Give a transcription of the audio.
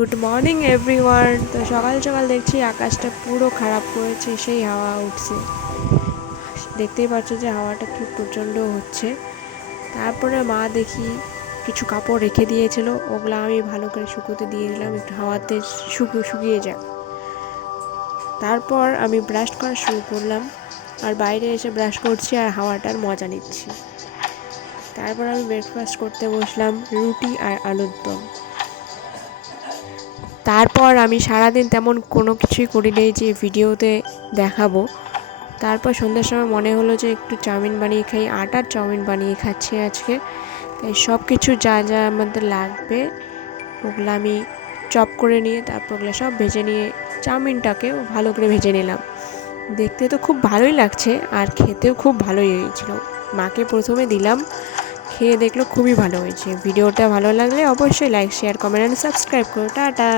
Good morning everyone. তো সকাল সকাল দেখছি আকাশটা পুরো খারাপ করেছে, সেই হাওয়া উঠছে। দেখতেই পাচ্ছ যে হাওয়াটা কি প্রচণ্ড হচ্ছে। তারপরে মা দেখি কিছু কাপড় রেখে দিয়েছিল, ওগুলো আমি ভালো করে শুকোতে দিয়ে দিলাম, একটু হাওয়াতে শুকিয়ে যাক। তারপর আমি ব্রাশ করা শুরু করলাম, আর বাইরে এসে ব্রাশ করছি আর হাওয়াটার মজা নিচ্ছি। তারপর আমি ব্রেকফাস্ট করতে বসলাম, রুটি আর আলুর দম। তারপর আমি সারাদিন তেমন কোনো কিছুই করি নেই যে ভিডিওতে দেখাবো। তারপর সন্ধ্যার সময় মনে হলো যে একটু চাউমিন বানিয়ে খাই, আটার চাউমিন বানিয়ে খাচ্ছি আজকে। তাই সব কিছু যা যা আমাদের লাগবে ওগুলো আমি চপ করে নিয়ে তারপর ওগুলো সব ভেজে নিয়ে চাউমিনটাকেও ভালো করে ভেজে নিলাম। দেখতে তো খুব ভালোই লাগছে আর খেতেও খুব ভালোই হয়েছিল। মাকে প্রথমে দিলাম, খেয়ে দেখলো খুবই ভালো হয়েছে। ভিডিওটা ভালো লাগলে অবশ্যই like, share, comment and subscribe করো। টাটা।